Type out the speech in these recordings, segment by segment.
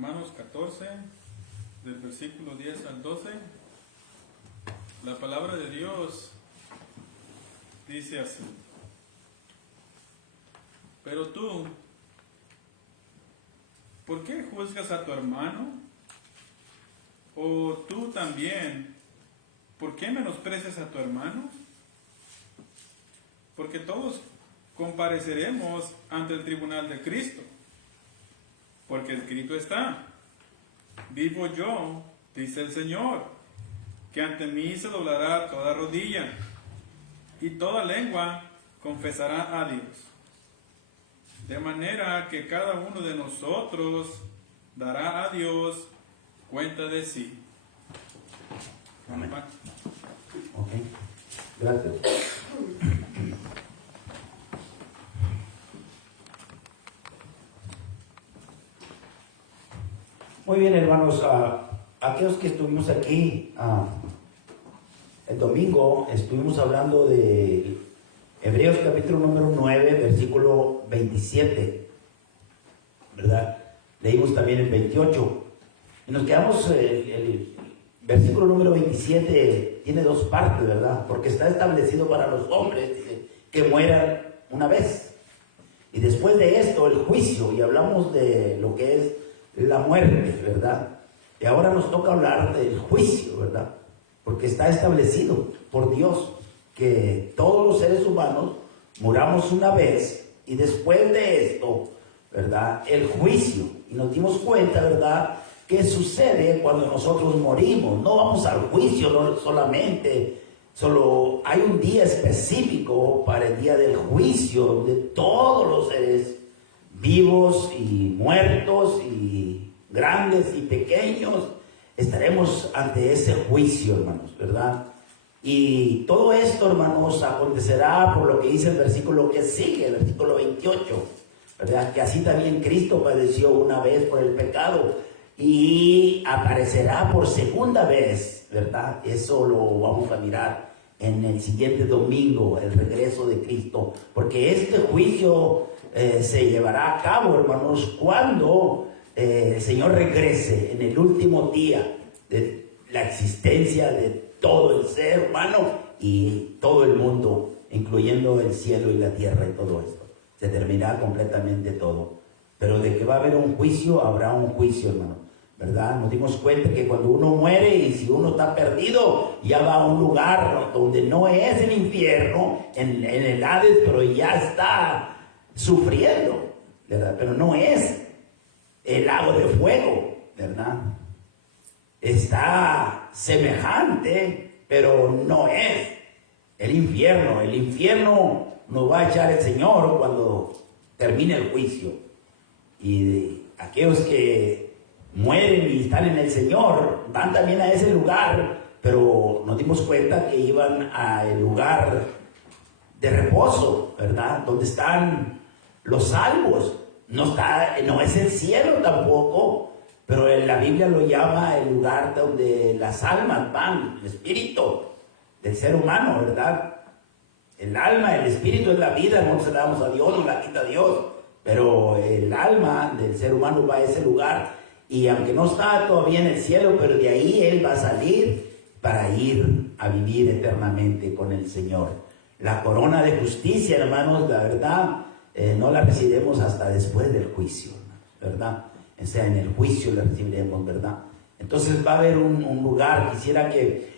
Romanos 14, del versículo 10 al 12, la palabra de Dios dice así: pero tú, ¿por qué juzgas a tu hermano? ¿O tú también, por qué menosprecias a tu hermano? Porque todos compareceremos ante el tribunal de Cristo. Porque escrito está: vivo yo, dice el Señor, que ante mí se doblará toda rodilla, y toda lengua confesará a Dios. De manera que cada uno de nosotros dará a Dios cuenta de sí. Amén. Ok, gracias. Muy bien, hermanos, aquellos que estuvimos aquí el domingo, estuvimos hablando de Hebreos capítulo número 9, versículo 27, ¿verdad? Leímos también el 28, y nos quedamos, el versículo número 27 tiene dos partes, ¿verdad? Porque está establecido para los hombres, dice, que mueran una vez. Y después de esto, el juicio, y hablamos de lo que es la muerte, ¿verdad? Y ahora nos toca hablar del juicio, ¿verdad? Porque está establecido por Dios que todos los seres humanos muramos una vez, y después de esto, ¿verdad? El juicio. Y nos dimos cuenta, ¿verdad?, que sucede cuando nosotros morimos. No vamos al juicio, no solamente, solo hay un día específico para el día del juicio, donde todos los seres vivos y muertos y grandes y pequeños estaremos ante ese juicio, hermanos, ¿verdad? Y todo esto, hermanos, acontecerá por lo que dice el versículo que sigue, el versículo 28, ¿verdad? Que así también Cristo padeció una vez por el pecado y aparecerá por segunda vez, ¿verdad? Eso lo vamos a mirar en el siguiente domingo, el regreso de Cristo, porque este juicio se llevará a cabo, hermanos, cuando el Señor regrese en el último día de la existencia de todo el ser humano y todo el mundo, incluyendo el cielo y la tierra y todo esto. Se terminará completamente todo. Pero de que va a haber un juicio, habrá un juicio, hermano, ¿verdad? Nos dimos cuenta que cuando uno muere y si uno está perdido, ya va a un lugar donde no es el infierno, en el Hades, pero ya está sufriendo, ¿verdad? Pero no es el lago de fuego, ¿verdad? Está semejante, pero no es el infierno. El infierno nos va a echar el Señor cuando termine el juicio. Y aquellos que mueren y están en el Señor van también a ese lugar, pero nos dimos cuenta que iban al lugar de reposo, ¿verdad? Donde están los salvos. No es el cielo tampoco, pero en la Biblia lo llama el lugar donde las almas van, el espíritu del ser humano, ¿verdad? El alma, el espíritu es la vida, no se la damos a Dios, no la quita Dios, pero el alma del ser humano va a ese lugar, y aunque no está todavía en el cielo, pero de ahí él va a salir para ir a vivir eternamente con el Señor. La corona de justicia, hermanos, la verdad, no la recibiremos hasta después del juicio, ¿verdad? O sea, en el juicio la recibiremos, ¿verdad? Entonces va a haber un lugar. Quisiera que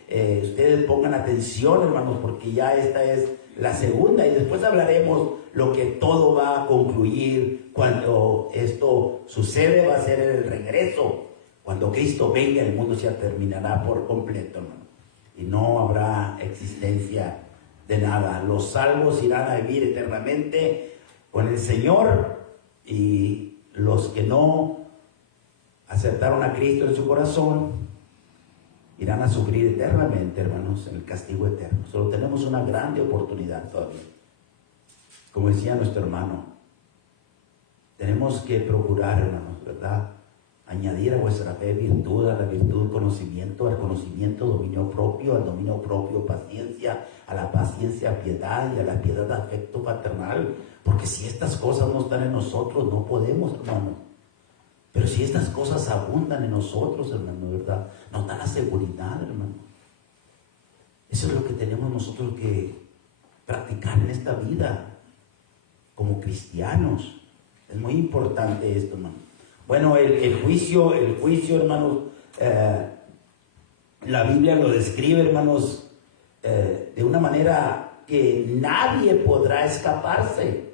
ustedes pongan atención, hermanos, porque ya esta es la segunda, y después hablaremos lo que todo va a concluir cuando esto sucede. Va a ser el regreso. Cuando Cristo venga, el mundo se terminará por completo, hermano, y no habrá existencia de nada. Los salvos irán a vivir eternamente con el Señor, y los que no aceptaron a Cristo en su corazón irán a sufrir eternamente, hermanos, en el castigo eterno. Solo tenemos una grande oportunidad todavía. Como decía nuestro hermano, tenemos que procurar, hermanos, ¿verdad?, añadir a vuestra fe virtud, a la virtud conocimiento, al conocimiento dominio propio, al dominio propio paciencia, a la paciencia piedad, y a la piedad afecto paternal. Porque si estas cosas no están en nosotros, no podemos, hermano. Pero si estas cosas abundan en nosotros, hermano, ¿verdad? Nos da la seguridad, hermano. Eso es lo que tenemos nosotros que practicar en esta vida como cristianos. Es muy importante esto, hermano. Bueno, el juicio, hermanos, la Biblia lo describe, hermanos, de una manera que nadie podrá escaparse.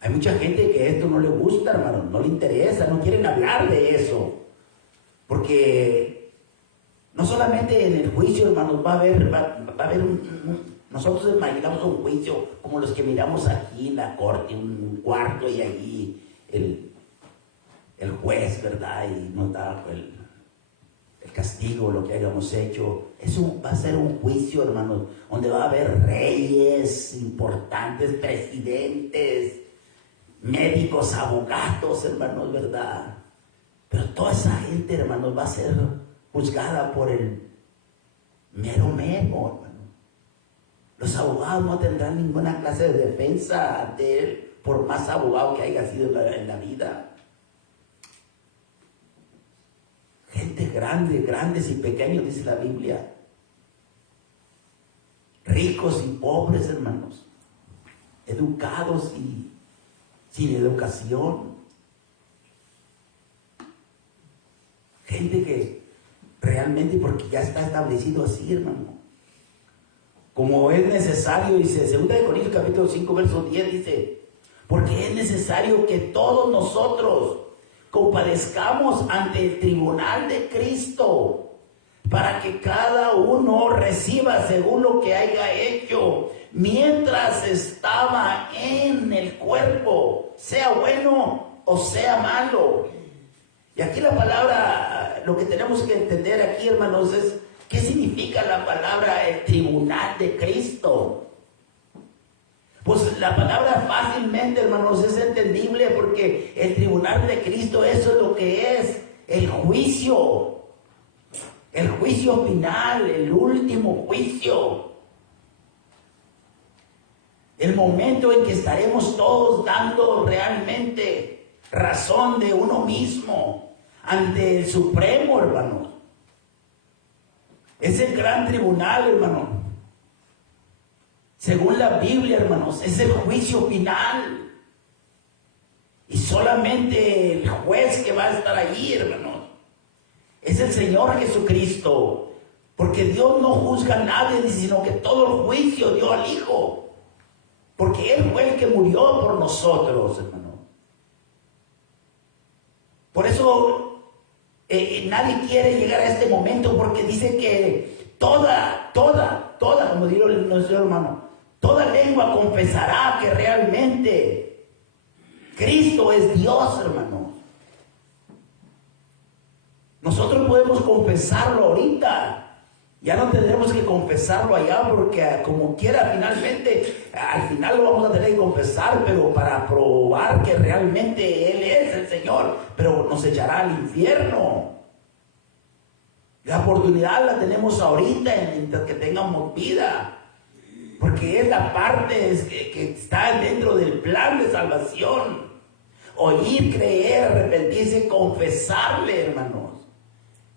Hay mucha gente que esto no le gusta, hermano, no le interesa, no quieren hablar de eso. Porque no solamente en el juicio, hermanos, va a haber nosotros imaginamos un juicio como los que miramos aquí en la corte, un cuarto y allí el juez, ¿verdad? Y nos da el castigo, lo que hayamos hecho. Eso va a ser un juicio, hermanos, donde va a haber reyes importantes, presidentes, médicos, abogados, hermanos, ¿verdad? Pero toda esa gente, hermanos, va a ser juzgada por el mero, hermano. Los abogados no tendrán ninguna clase de defensa de él, por más abogado que haya sido en la vida. Gente grande, grandes y pequeños, dice la Biblia. Ricos y pobres, hermanos. Educados y sin educación. Gente que realmente, porque ya está establecido así, hermano. Como es necesario, dice 2 Corintios capítulo 5, verso 10, dice, porque es necesario que todos nosotros compadezcamos ante el tribunal de Cristo, para que cada uno reciba según lo que haya hecho mientras estaba en el cuerpo, sea bueno o sea malo. Y aquí la palabra, lo que tenemos que entender aquí, hermanos, es ¿qué significa la palabra el tribunal de Cristo? Pues la palabra fácilmente, hermanos, es entendible porque el tribunal de Cristo, eso es lo que es el juicio final, el último juicio. El momento en que estaremos todos dando realmente razón de uno mismo ante el Supremo, hermanos. Es el gran tribunal, hermano. Según la Biblia, hermanos, es el juicio final. Y solamente el juez que va a estar allí, hermanos, es el Señor Jesucristo. Porque Dios no juzga a nadie, sino que todo el juicio dio al Hijo. Porque Él fue el que murió por nosotros, hermano. Por eso nadie quiere llegar a este momento, porque dice que toda, como dijo nuestro hermano, toda lengua confesará que realmente Cristo es Dios, hermano. Nosotros podemos confesarlo ahorita. Ya no tendremos que confesarlo allá, porque como quiera, finalmente, al final lo vamos a tener que confesar, pero para probar que realmente Él es el Señor, pero nos echará al infierno. La oportunidad la tenemos ahorita, mientras que tengamos vida, porque es la parte que está dentro del plan de salvación. Oír, creer, arrepentirse, confesarle, hermanos.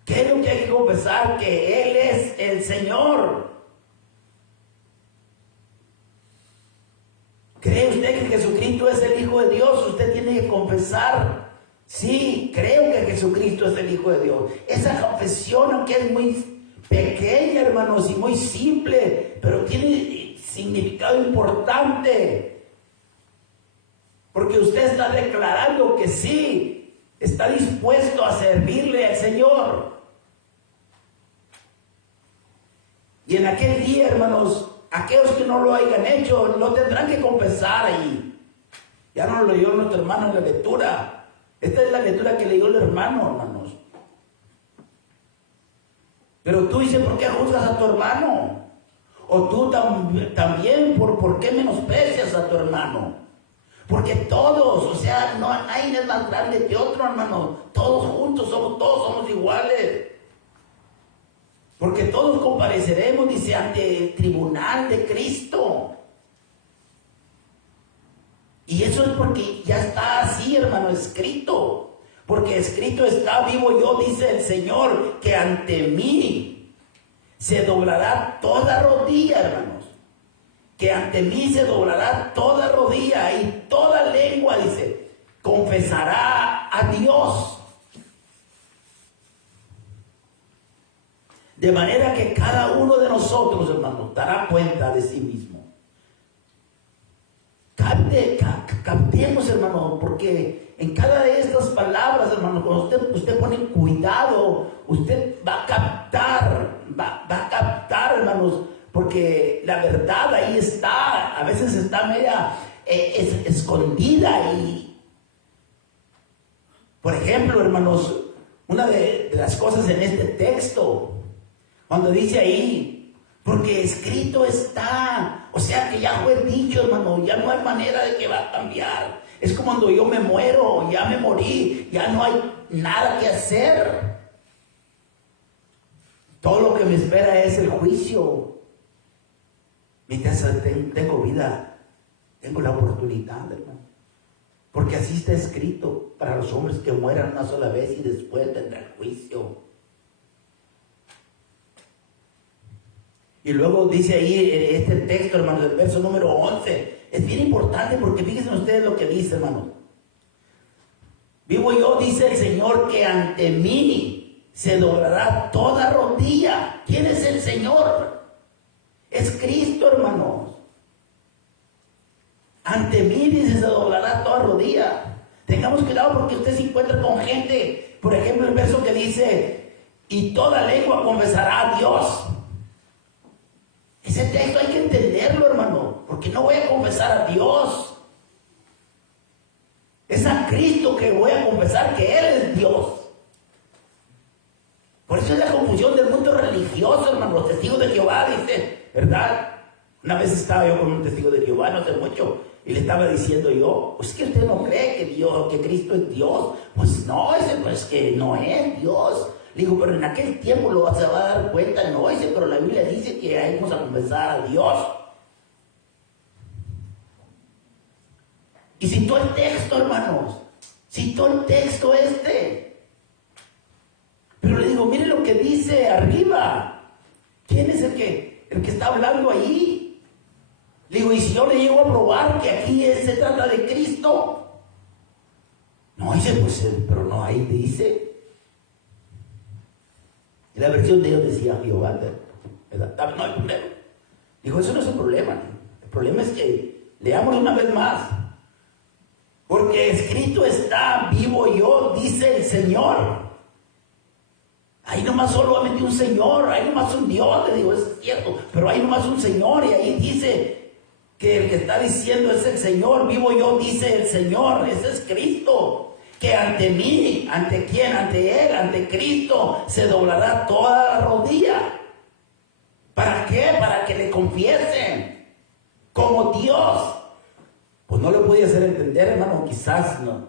¿Qué es lo que hay que confesar? Que Él es el Señor. ¿Cree usted que Jesucristo es el Hijo de Dios? Usted tiene que confesar. Sí, creo que Jesucristo es el Hijo de Dios. Esa confesión, aunque es muy pequeña, hermanos, y muy simple, pero tiene significado importante. Porque usted está declarando que sí, está dispuesto a servirle al Señor. Y en aquel día, hermanos, aquellos que no lo hayan hecho, lo tendrán que confesar ahí. Ya no lo leyó nuestro hermano en la lectura. Esta es la lectura que leyó el hermano, hermanos. Pero tú dices, ¿por qué juzgas a tu hermano? O tú también, ¿por qué menosprecias a tu hermano? Porque todos, o sea, no nadie es más grande que otro, hermano. Todos juntos todos somos iguales. Porque todos compareceremos, dice, ante el tribunal de Cristo. Y eso es porque ya está así, hermano, escrito. Porque escrito está, vivo yo, dice el Señor, que ante mí se doblará toda rodilla, hermanos. Que ante mí se doblará toda rodilla y toda lengua, dice, confesará a Dios. De manera que cada uno de nosotros, hermanos, dará cuenta de sí mismo. Captemos, hermano, porque en cada de estas palabras, hermano, cuando usted pone cuidado, usted va a captar, hermanos, porque la verdad ahí está, a veces está media escondida. Y por ejemplo, hermanos, una de las cosas en este texto, cuando dice ahí, porque escrito está, o sea que ya fue dicho, hermano, ya no hay manera de que va a cambiar. Es como cuando yo me muero, ya me morí, ya no hay nada que hacer. Todo lo que me espera es el juicio. Mientras tengo vida, tengo la oportunidad, hermano. Porque así está escrito para los hombres que mueran una sola vez y después tendrá el juicio. Y luego dice ahí este texto, hermano, del verso número 11. Es bien importante porque fíjense ustedes lo que dice, hermano. Vivo yo, dice el Señor, que ante mí se doblará toda rodilla. ¿Quién es el Señor? Es Cristo, hermanos. Ante mí, dice, se doblará toda rodilla. Tengamos cuidado porque usted se encuentra con gente, por ejemplo, el verso que dice, y toda lengua confesará a Dios. Ese texto hay que entenderlo, hermano, porque no voy a confesar a Dios. Es a Cristo que voy a confesar que Él es Dios. Por eso es la confusión del mundo religioso, hermano. Los testigos de Jehová, dice, ¿verdad? Una vez estaba yo con un testigo de Jehová, no hace mucho, y le estaba diciendo yo, pues que usted no cree que Cristo es Dios. Pues no, ese pues que no es Dios. Le digo, pero en aquel tiempo se va a dar cuenta, no, dice, pero la Biblia dice que vamos a confesar a Dios. Y citó el texto, hermanos, citó el texto Pero le digo, mire lo que dice arriba. ¿Quién es el que está hablando ahí? Le digo, y si yo le llego a probar que aquí se trata de Cristo. No, dice, pues, pero no, ahí dice. Y la versión de ellos decía Jehová, ¿verdad? No hay problema. Dijo, eso no es un problema. El problema es que leamos una vez más. Porque escrito está, vivo yo, dice el Señor. Ahí nomás solamente un Señor, ahí nomás un Dios, le digo, es cierto, pero hay nomás un Señor, y ahí dice que el que está diciendo es el Señor, vivo yo, dice el Señor, ese es Cristo. Que ante mí, ¿ante quién? Ante Él, ante Cristo, se doblará toda la rodilla. ¿Para qué? Para que le confiesen como Dios. Pues no le pude hacer entender, hermano, quizás no.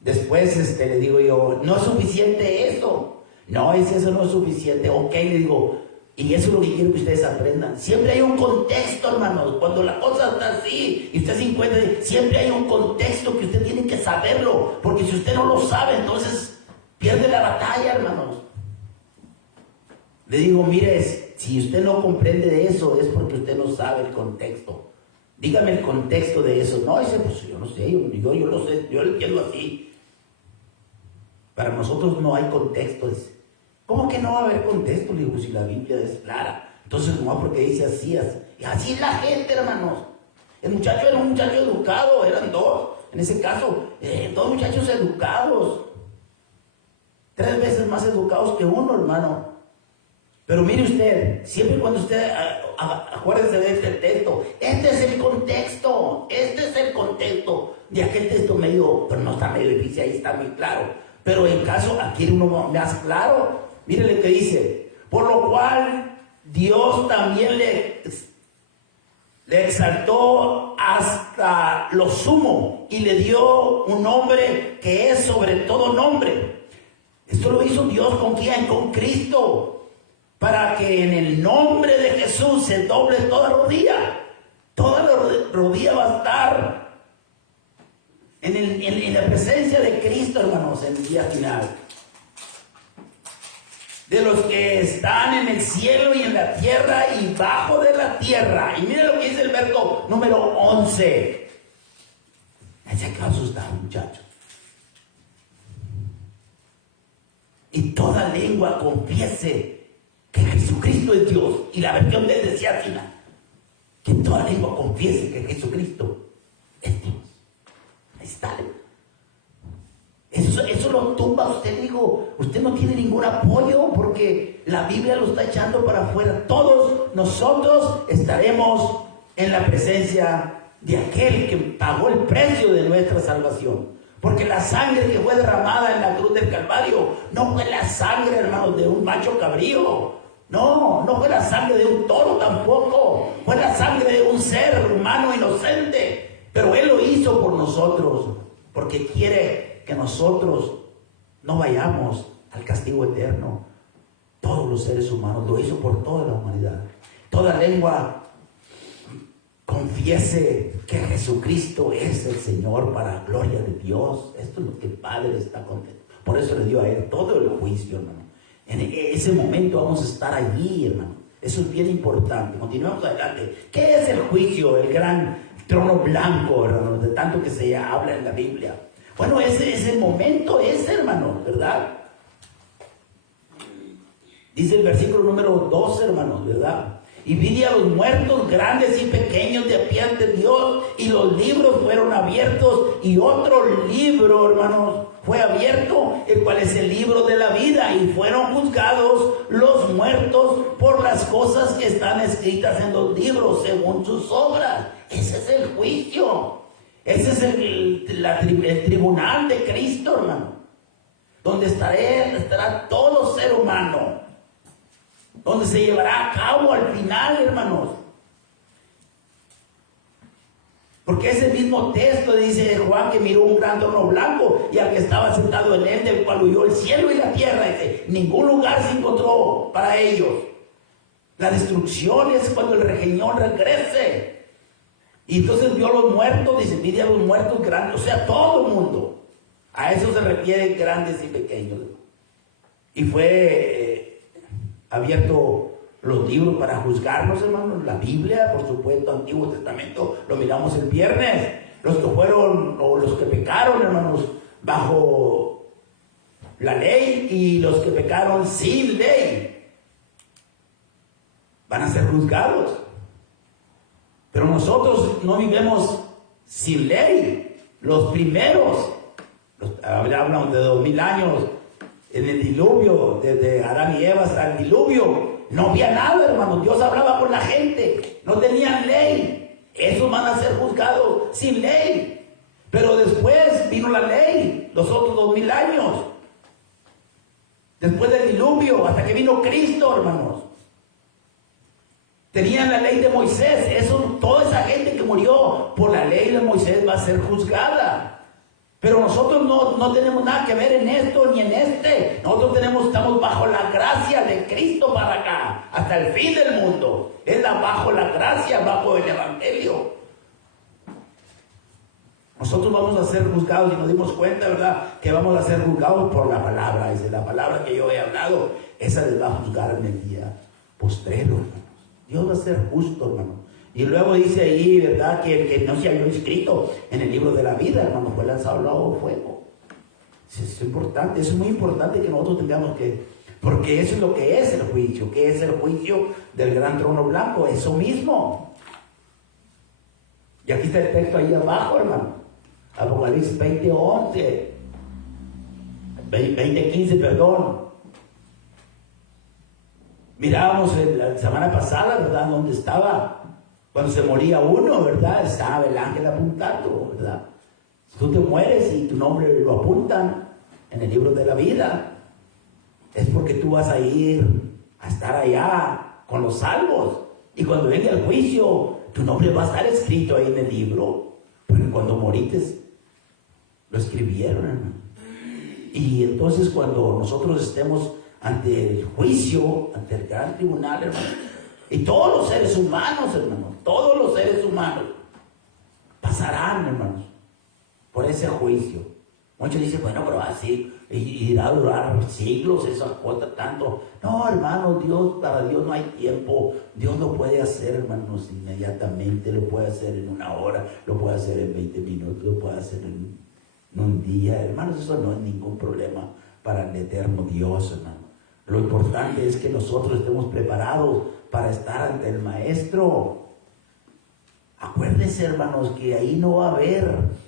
Después le digo yo, no es suficiente eso. No, eso no es suficiente. Ok, le digo, y eso es lo que quiero que ustedes aprendan. Siempre hay un contexto, hermanos. Cuando la cosa está así y usted se encuentra, siempre hay un contexto que usted tiene que saberlo. Porque si usted no lo sabe, entonces pierde la batalla, hermanos. Le digo, mire, si usted no comprende de eso, es porque usted no sabe el contexto. Dígame el contexto de eso. No, dice, pues yo no sé, yo lo sé, yo lo entiendo así. Para nosotros no hay contexto. ¿Cómo que no va a haber contexto? Le digo, si la Biblia es clara. Entonces, no, porque dice así. Y así es la gente, hermanos. El muchacho era un muchacho educado, eran dos. En ese caso, dos muchachos educados. 3 veces más educados que uno, hermano. Pero mire usted, siempre cuando usted, acuérdese de este texto, este es el contexto de aquel texto medio, pero no está medio difícil, ahí está muy claro. Pero en caso, aquí uno más claro, mire lo que dice, por lo cual Dios también le exaltó hasta lo sumo y le dio un nombre que es sobre todo nombre. Esto lo hizo Dios ¿con quién? Con Cristo. Para que en el nombre de Jesús se doble toda rodilla. Toda la rodilla va a estar en la presencia de Cristo, hermanos, en el día final. De los que están en el cielo y en la tierra y bajo de la tierra. Y miren lo que dice el verso número 11. Se acaba asustado, muchachos. Y toda lengua confiese que Jesucristo es Dios. Y la versión de él decía así, que toda lengua confiese que Jesucristo es Dios. Ahí está. Eso lo tumba usted, digo. Usted no tiene ningún apoyo porque la Biblia lo está echando para afuera. Todos nosotros estaremos en la presencia de aquel que pagó el precio de nuestra salvación. Porque la sangre que fue derramada en la cruz del Calvario no fue la sangre, hermanos, de un macho cabrío. No fue la sangre de un toro tampoco. Fue la sangre de un ser humano inocente. Pero Él lo hizo por nosotros. Porque quiere que nosotros no vayamos al castigo eterno. Todos los seres humanos lo hizo por toda la humanidad. Toda lengua confiese que Jesucristo es el Señor para gloria de Dios. Esto es lo que el Padre está contento. Por eso le dio a Él todo el juicio, hermano. En ese momento vamos a estar allí, hermano. Eso es bien importante. Continuamos adelante. ¿Qué es el juicio? El gran trono blanco, hermano, de tanto que se habla en la Biblia. Bueno, ese momento es, hermano, ¿verdad? Dice el versículo número 12, hermanos, ¿verdad? Y vi a los muertos grandes y pequeños de pie ante Dios, y los libros fueron abiertos, y otro libro, hermanos, fue abierto, el cual es el libro de la vida, y fueron juzgados los muertos por las cosas que están escritas en los libros según sus obras. Ese es el juicio. Ese es el tribunal de Cristo, hermano, donde estará todo ser humano, donde se llevará a cabo al final, hermanos. Porque ese mismo texto dice Juan que miró un gran trono blanco y al que estaba sentado en él, del cual huyó el cielo y la tierra. Dice, ningún lugar se encontró para ellos. La destrucción es cuando el regeñón regrese. Y entonces vio a los muertos, dice, vi a los muertos grandes, o sea, todo el mundo. A eso se refieren grandes y pequeños. Y fue abierto los libros para juzgarnos, hermanos. La Biblia, por supuesto, Antiguo Testamento, lo miramos el viernes. Los que fueron, o los que pecaron, hermanos, bajo la ley, y los que pecaron sin ley, van a ser juzgados. Pero nosotros no vivimos sin ley. Los primeros, hablamos de 2000 años, en el diluvio, desde Adán y Eva hasta el diluvio, no había nada, hermanos. Dios hablaba con la gente, no tenían ley. Esos van a ser juzgados sin ley. Pero después vino la ley, los otros 2000 años. Después del diluvio, hasta que vino Cristo, hermanos. Tenían la ley de Moisés. Toda esa gente que murió por la ley de Moisés va a ser juzgada. Pero nosotros no tenemos nada que ver en esto ni en este. Nosotros estamos bajo la gracia de Cristo para acá, hasta el fin del mundo. Bajo la gracia, bajo el Evangelio. Nosotros vamos a ser juzgados y nos dimos cuenta, ¿verdad? Que vamos a ser juzgados por la palabra. Dice, la palabra que yo he hablado, esa les va a juzgar en el día postrero, hermanos. Dios va a ser justo, hermano. Y luego dice ahí, ¿verdad? Que el que no se halló inscrito en el libro de la vida, hermano, fue lanzado al lago de fuego. Eso es importante, eso es muy importante que nosotros tengamos que... Porque eso es lo que es el juicio. ¿Qué es el juicio del gran trono blanco? Eso mismo. Y aquí está el texto ahí abajo, hermano. Apocalipsis 20:11. 20:15, perdón. Mirábamos la semana pasada, ¿verdad? Donde estaba, cuando se moría uno, ¿verdad? Estaba el ángel apuntando, ¿verdad? Si tú te mueres y tu nombre lo apuntan en el libro de la vida, es porque tú vas a ir a estar allá con los salvos. Y cuando venga el juicio, tu nombre va a estar escrito ahí en el libro. Porque cuando moriste, lo escribieron, hermano. Y entonces cuando nosotros estemos ante el juicio, ante el gran tribunal, hermano, y todos los seres humanos, hermano, todos los seres humanos pasarán, hermanos, por por ese juicio. Muchos dicen, bueno, pero así irá a durar siglos esas cosas tanto. No, hermano, para Dios no hay tiempo. Dios lo puede hacer, hermanos, inmediatamente. Lo puede hacer en 1 hora, lo puede hacer en 20 minutos, lo puede hacer en un día. Hermanos, eso no es ningún problema para el eterno Dios, hermano. Lo importante es que nosotros estemos preparados para estar ante el Maestro. Acuérdense, hermanos, que ahí no va a haber...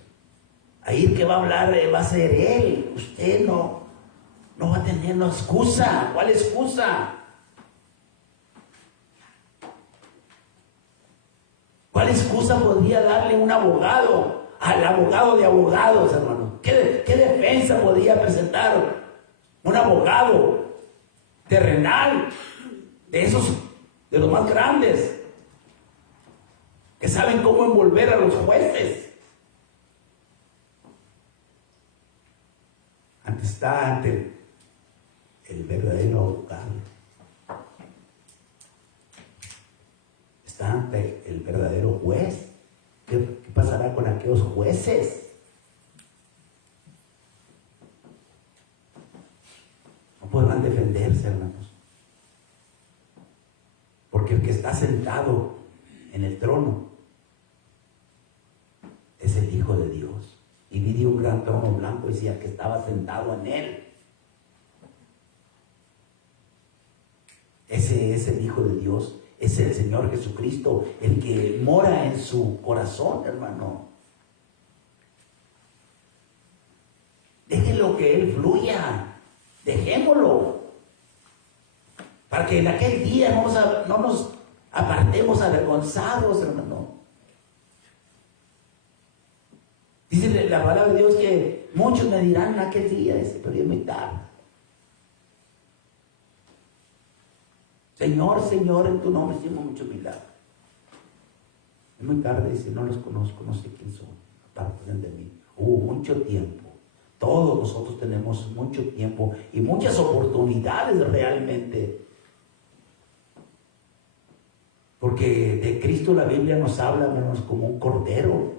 Ahí el que va a hablar va a ser Él. Usted no va a tener una excusa. ¿Cuál excusa? ¿Cuál excusa podría darle un abogado al abogado de abogados, hermano? ¿Qué defensa podría presentar un abogado terrenal de los más grandes, que saben cómo envolver a los jueces? Está ante el verdadero abogado. Está ante el verdadero juez. ¿Qué pasará con aquellos jueces? No podrán defenderse, hermanos. Porque el que está sentado en el trono es el Hijo de Dios. Y vi un gran trono blanco y decía que estaba sentado en él. Ese es el Hijo de Dios. Es el Señor Jesucristo, el que mora en su corazón, hermano. Déjenlo que Él fluya. Dejémoslo. Para que en aquel día no nos apartemos avergonzados, hermano. Dice la palabra de Dios que muchos me dirán en aquel día, pero es muy tarde. Señor, Señor, en tu nombre hicimos muchos milagros. Es muy tarde, dice, no los conozco, no sé quién son, apártense de mí. Hubo mucho tiempo. Todos nosotros tenemos mucho tiempo y muchas oportunidades realmente. Porque de Cristo la Biblia nos habla, hermanos, como un cordero.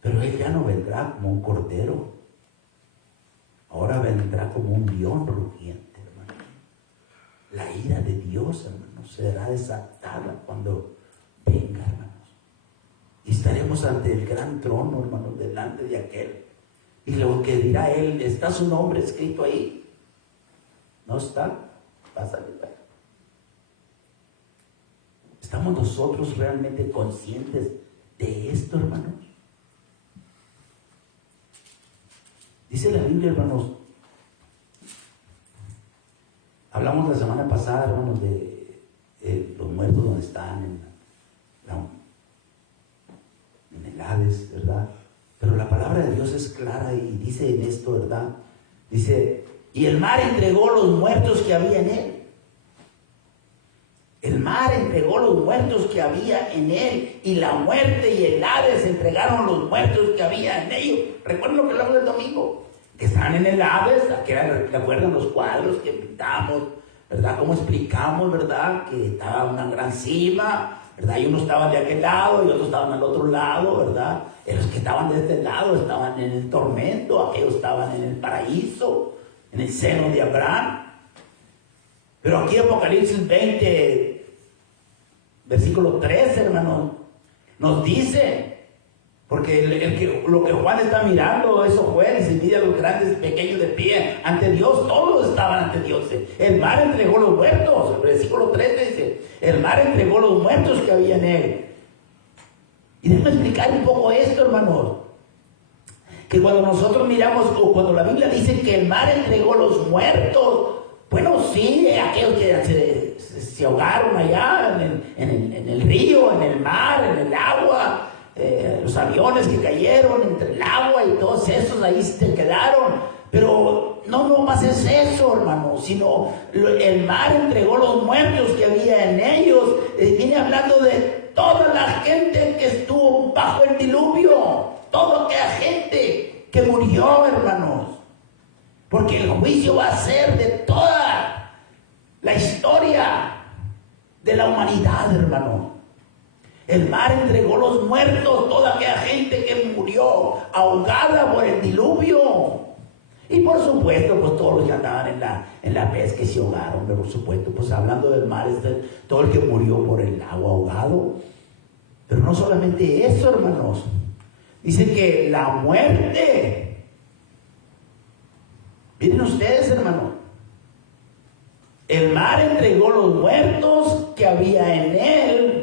Pero Él ya no vendrá como un cordero. Ahora vendrá como un león rugiente, hermano. La ira de Dios, hermano, será desatada cuando venga, hermanos. Y estaremos ante el gran trono, hermanos, delante de aquel. Y lo que dirá Él, ¿está su nombre escrito ahí? ¿No está? Pásale, vaya. ¿Estamos nosotros realmente conscientes de esto, hermanos? Dice la Biblia, hermanos, hablamos la semana pasada, hermanos, de los muertos donde están en el Hades, ¿verdad? Pero la palabra de Dios es clara y dice en esto, ¿verdad? Dice, y el mar entregó los muertos que había en él. El mar entregó los muertos que había en él, y la muerte y el Hades entregaron los muertos que había en ellos. ¿Recuerdan lo que hablamos el domingo? Que están en el Hades, ¿recuerdan los cuadros que pintamos? ¿Verdad? ¿Cómo explicamos, verdad? Que estaba una gran cima, ¿verdad? Y uno estaba de aquel lado y otros estaban al otro lado, ¿verdad? Y los que estaban de este lado estaban en el tormento, aquellos estaban en el paraíso, en el seno de Abraham. Pero aquí Apocalipsis 20, versículo 13, hermano, nos dice, porque lo que Juan está mirando, esos jueces, y mira los grandes y pequeños de pie ante Dios, todos estaban ante Dios. El mar entregó los muertos, el versículo 13 dice, el mar entregó los muertos que había en él. Y déjame explicar un poco esto, hermanos, que cuando nosotros miramos, o cuando la Biblia dice que el mar entregó los muertos, bueno, sí, aquellos que se ahogaron allá en el río, en el mar, en el agua, los aviones que cayeron entre el agua y todos esos ahí se quedaron. Pero no más es eso, hermano, sino el mar entregó los muertos que había en ellos. Viene hablando de toda la gente que estuvo bajo el diluvio, toda aquella gente que murió, hermanos. Porque el juicio va a ser de toda la historia de la humanidad, hermano. El mar entregó los muertos, toda aquella gente que murió ahogada por el diluvio. Y por supuesto, pues todos los que andaban en la pesca y se ahogaron, pero por supuesto, pues hablando del mar, todo el que murió por el agua ahogado. Pero no solamente eso, hermanos. Dice que la muerte, miren ustedes, hermanos, el mar entregó los muertos que había en él,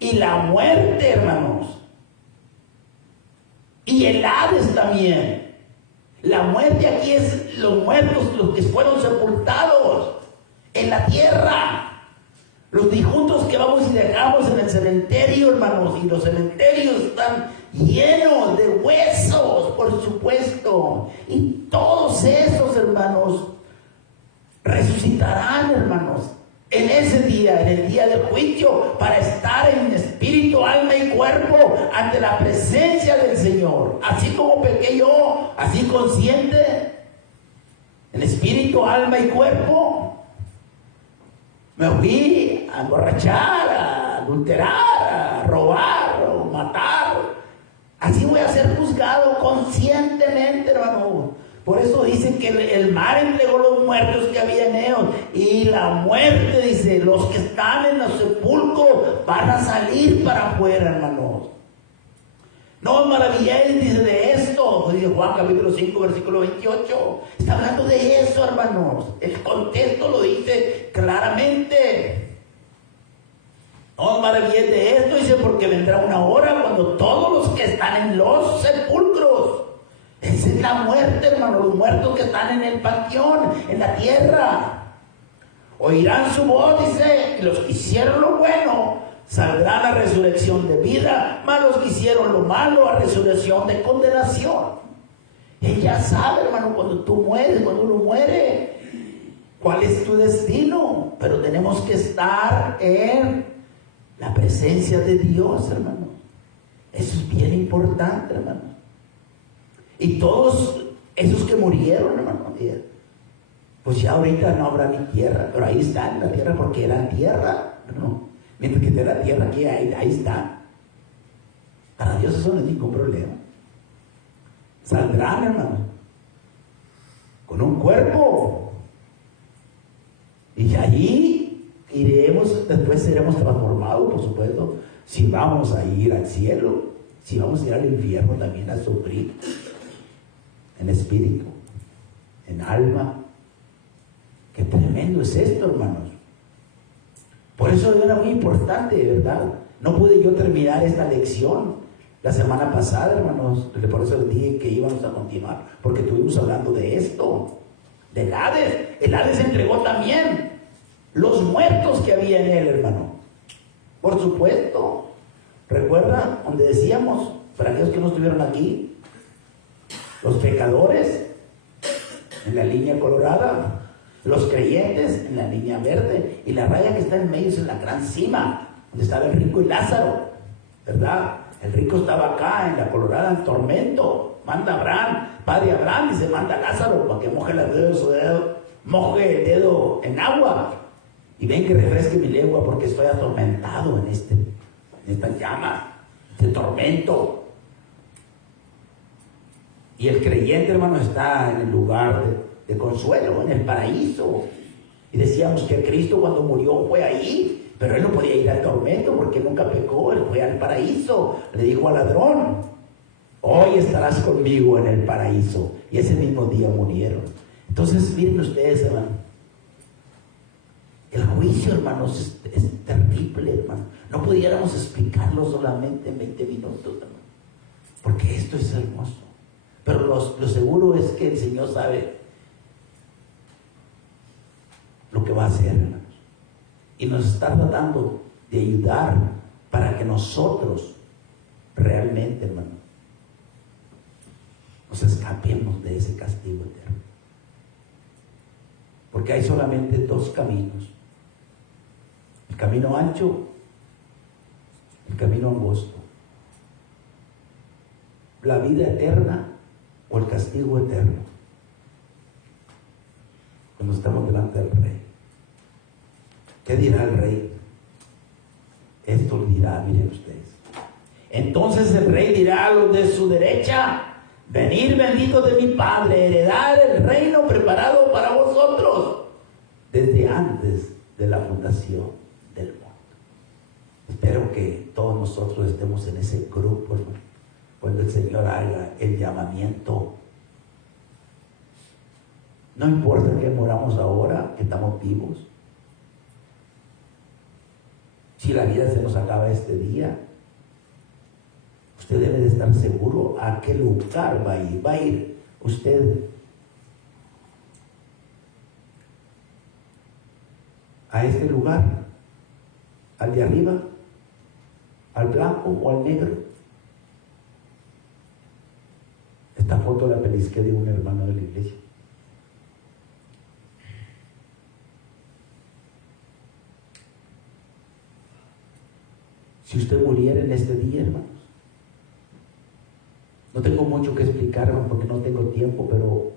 y la muerte, hermanos, y el Hades también. La muerte aquí es los muertos, los que fueron sepultados en la tierra, los difuntos que vamos y dejamos en el cementerio, hermanos, y los cementerios están llenos de huesos, por supuesto, y todos esos, hermanos, resucitarán, hermanos, en ese día, en el día del juicio, para estar en espíritu, alma y cuerpo ante la presencia del Señor. Así como pequé yo, así consciente, en espíritu, alma y cuerpo, me fui a emborrachar, a adulterar, a robar o matar. Así voy a ser juzgado conscientemente, hermano. Por eso dicen que el mar entregó los muertos que había en ellos. Y la muerte, dice, los que están en los sepulcros van a salir para afuera, hermanos. No os maravilléis, dice, de esto. Dice Juan capítulo 5, versículo 28. Está hablando de eso, hermanos. El contexto lo dice claramente. No os maravilléis de esto, dice, porque vendrá una hora cuando todos los que están en los sepulcros, esa es la muerte, hermano, los muertos que están en el panteón, en la tierra, oirán su voz, dice, y los que hicieron lo bueno saldrán a resurrección de vida, mas los que hicieron lo malo a resurrección de condenación. Ella sabe, hermano, cuando tú mueres, cuando uno muere, cuál es tu destino, pero tenemos que estar en la presencia de Dios, hermano. Eso es bien importante, hermano. Y todos esos que murieron, hermano, pues ya ahorita no habrá ni tierra, pero ahí está en la tierra porque era tierra, ¿no? Mientras que esté la tierra aquí, ahí está. Para Dios eso no es ningún problema. Saldrán, hermano, con un cuerpo, y allí iremos, después seremos transformados, por supuesto, si vamos a ir al cielo, si vamos a ir al infierno también a sufrir. En espíritu, en alma. Qué tremendo es esto, hermanos. Por eso era muy importante, ¿verdad? No pude yo terminar esta lección la semana pasada, hermanos. Por eso les dije que íbamos a continuar, porque estuvimos hablando de esto, del Hades. El Hades entregó también los muertos que había en él, hermano. Por supuesto. ¿Recuerdan donde decíamos, para aquellos que no estuvieron aquí, los pecadores en la línea colorada, los creyentes en la línea verde, y la raya que está en medio es en la gran cima, donde estaba el rico y Lázaro, ¿verdad? El rico estaba acá en la colorada en tormento. Manda Abraham, padre Abraham, dice, manda a Lázaro para que moje moje el dedo en agua y ven que refresque mi lengua, porque estoy atormentado en esta llama, este tormento. Y el creyente, hermano, está en el lugar de consuelo, en el paraíso. Y decíamos que Cristo cuando murió fue ahí, pero él no podía ir al tormento porque nunca pecó, él fue al paraíso. Le dijo al ladrón, hoy estarás conmigo en el paraíso. Y ese mismo día murieron. Entonces, miren ustedes, hermano, el juicio, hermanos, es terrible, hermano. No pudiéramos explicarlo solamente en 20 minutos, hermano, porque esto es hermoso. Pero lo seguro es que el Señor sabe lo que va a hacer, hermanos. Y nos está tratando de ayudar para que nosotros realmente, hermano, nos escapemos de ese castigo eterno. Porque hay solamente dos caminos: el camino ancho, el camino angosto. La vida eterna o el castigo eterno. Cuando estamos delante del Rey, ¿qué dirá el Rey? Esto dirá, miren ustedes. Entonces el rey dirá a los de su derecha: venid benditos de mi Padre, heredar el reino preparado para vosotros desde antes de la fundación del mundo. Espero que todos nosotros estemos en ese grupo, hermano, cuando el Señor haga el llamamiento. No importa que moramos ahora, que estamos vivos. Si la vida se nos acaba este día, usted debe de estar seguro a qué lugar va a ir. Va a ir usted a este lugar, al de arriba, al blanco o al negro. Esta foto la pellizqué de un hermano de la iglesia. Si usted muriera en este día, hermanos, no tengo mucho que explicar, hermanos, porque no tengo tiempo, pero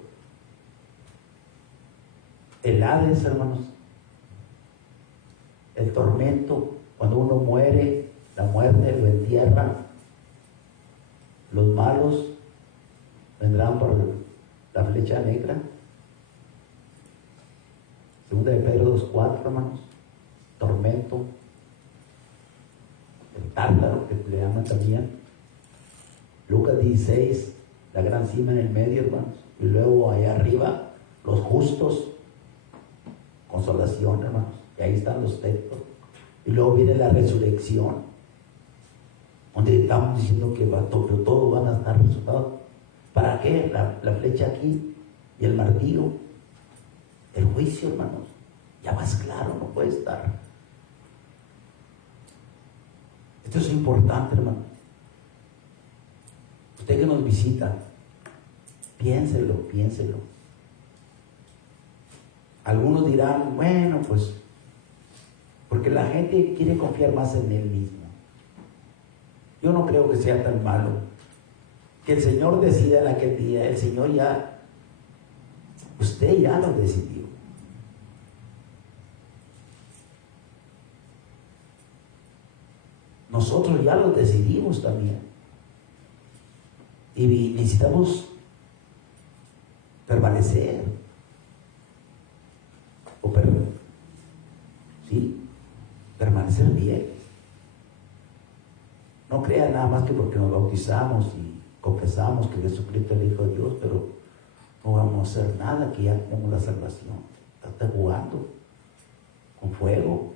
el Hades, hermanos, el tormento, cuando uno muere, la muerte lo entierra, los malos vendrán por la flecha negra. Segunda de Pedro 2:4, hermanos, tormento, el tártaro, que le llaman también. Lucas 16, la gran cima en el medio, hermanos, y luego allá arriba, los justos, consolación, hermanos, y ahí están los textos. Y luego viene la resurrección, donde estamos diciendo que todos van a estar resucitados. ¿Para qué? La flecha aquí y el martillo. El juicio, hermanos, ya más claro no puede estar. Esto es importante, hermano. Usted que nos visita, piénselo. Algunos dirán, bueno, pues, porque la gente quiere confiar más en él mismo. Yo no creo que sea tan malo. Que el Señor decida en aquel día, el Señor ya, usted ya lo decidió. Nosotros ya lo decidimos también. Y necesitamos permanecer. Permanecer bien. No crea nada más que porque nos bautizamos y confesamos que Jesucristo es el Hijo de Dios, pero no vamos a hacer nada, que ya tenemos la salvación. Está jugando con fuego.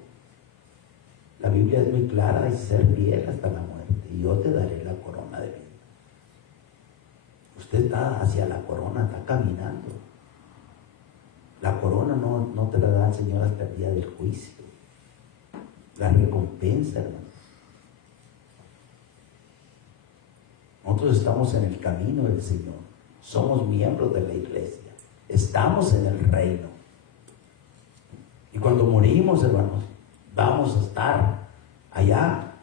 La Biblia es muy clara, dice ser fiel hasta la muerte, y yo te daré la corona de vida. Usted está hacia la corona, está caminando. La corona no te la da el Señor hasta el día del juicio. La recompensa, hermano. Nosotros estamos en el camino del Señor. Somos miembros de la iglesia. Estamos en el reino. Y cuando morimos, hermanos, vamos a estar allá,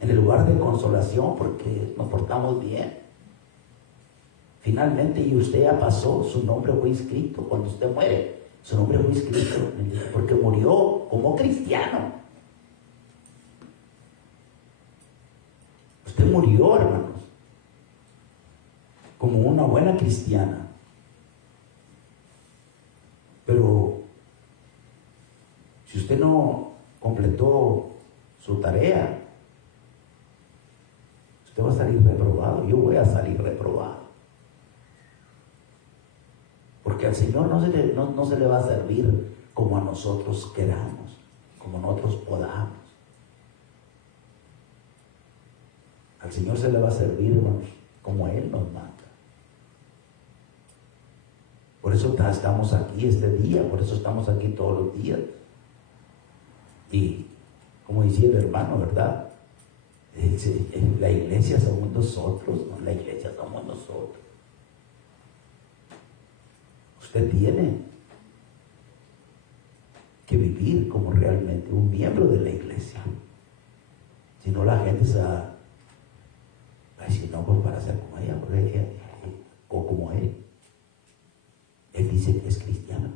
en el lugar de consolación, porque nos portamos bien. Finalmente, y usted ya pasó, su nombre fue inscrito. Cuando usted muere, su nombre fue inscrito, porque murió como cristiano. Usted murió, hermanos, como una buena cristiana. Pero si usted no completó su tarea, usted va a salir reprobado. Yo voy a salir reprobado. Porque al Señor no se le va a servir como a nosotros queramos, como nosotros podamos. Al Señor se le va a servir, hermanos, como Él nos manda. Por eso estamos aquí este día, por eso estamos aquí todos los días. Y como decía el hermano, ¿verdad? La iglesia somos nosotros, ¿no? La iglesia somos nosotros. Usted tiene que vivir como realmente un miembro de la iglesia. Si no, la gente se va a decir, no, pues para ser como ella, o como él. Él dice que es cristiano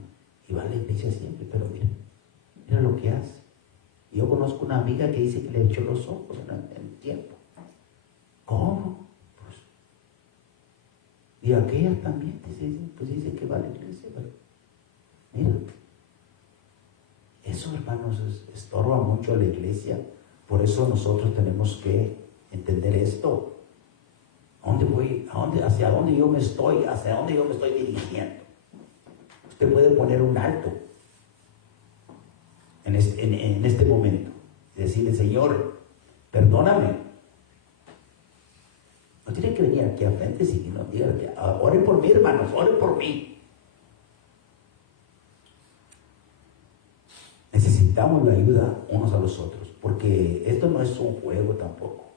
y va a la iglesia siempre, pero mira lo que hace. Yo conozco una amiga que dice que le echó los ojos en el tiempo. ¿Cómo? Pues, y aquella también, pues dice que va a la iglesia. Pero, mira, eso, hermanos, estorba mucho a la iglesia. Por eso nosotros tenemos que entender esto. ¿A dónde voy? ¿Hacia dónde yo me estoy dirigiendo? Usted puede poner un alto en este momento y decirle: Señor, perdóname. No tiene que venir aquí a frente, sino diga: oren por mí, hermanos, oren por mí. Necesitamos la ayuda unos a los otros, porque esto no es un juego tampoco.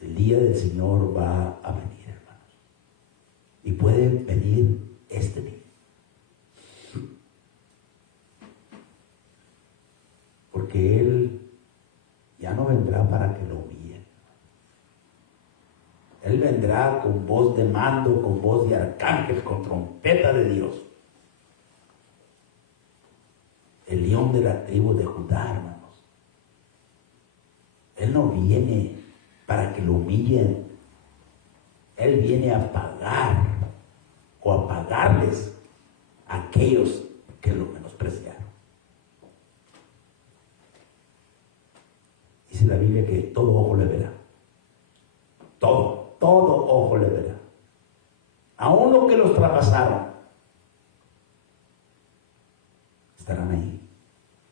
El día del Señor va a venir, hermanos, y puede venir este día. Porque Él ya no vendrá para que lo humillen. Él vendrá con voz de mando, con voz de arcángel, con trompeta de Dios. El león de la tribu de Judá, hermanos. Él no viene para que lo humillen. Él viene a pagar o a pagarles a aquellos que lo menospreciaron. Dice la Biblia que todo ojo le verá. Todo ojo le verá. Aún los que los traspasaron estarán ahí.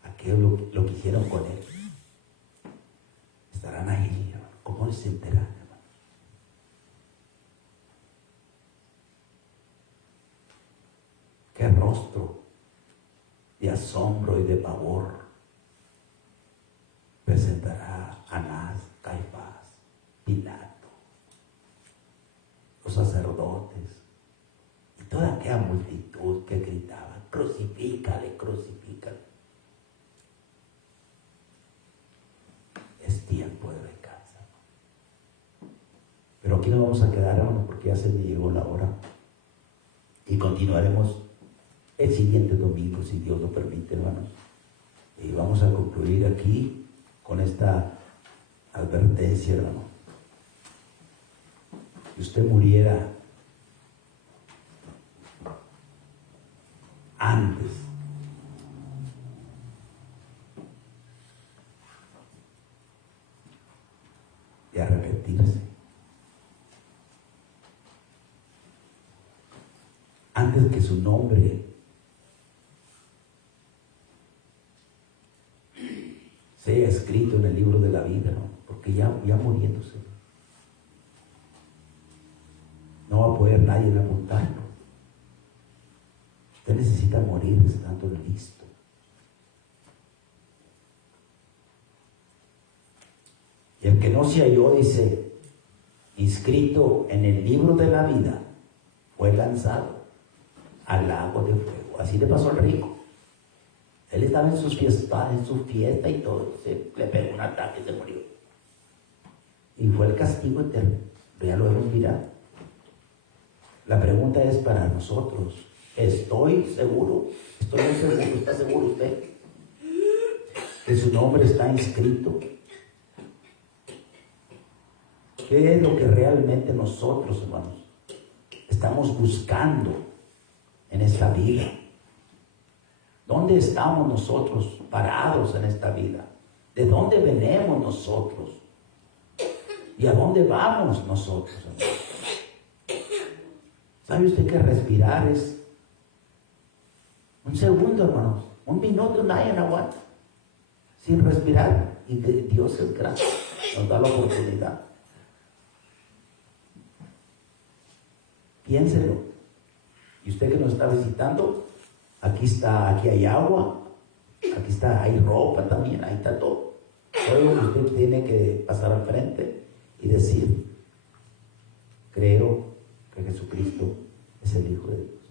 Aquellos lo que hicieron con él estarán ahí, hermano. ¿Cómo se enteran, hermano? Qué rostro de asombro y de pavor presentará Anás, Caifás, Pilato, los sacerdotes y toda aquella multitud que gritaba: crucifícale, crucifícale. Es tiempo de venganza. Pero aquí nos vamos a quedar, hermanos, porque ya se me llegó la hora. Y continuaremos el siguiente domingo, si Dios lo permite, hermanos. Y vamos a concluir aquí con esta advertencia, hermano. Si usted muriera antes de arrepentirse, antes que su nombre sea escrito en el libro de la vida, ¿no? Porque ya muriéndose no va a poder nadie apuntarlo. Usted necesita morir estando listo. Y el que no se halló, dice, inscrito en el libro de la vida, fue lanzado al lago de fuego. Así le pasó al rico. Él estaba en su fiesta y todo, le pegó un ataque y se murió. Y fue el castigo eterno. Ya lo hemos mirado. La pregunta es para nosotros: ¿estoy seguro? ¿Estoy seguro? ¿Está seguro usted que su nombre está inscrito? ¿Qué es lo que realmente nosotros, hermanos, estamos buscando en esta vida? ¿Dónde estamos nosotros parados en esta vida? ¿De dónde venimos nosotros? ¿Y a dónde vamos nosotros, hermanos? ¿Sabe usted que respirar es un segundo, hermanos? Un minuto nadie aguanta sin respirar. Y Dios es grande, nos da la oportunidad. Piénselo. Y usted que nos está visitando, aquí hay agua, hay ropa también, ahí está todo. Todo lo que usted tiene que pasar al frente y decir: creo que Jesucristo es el Hijo de Dios.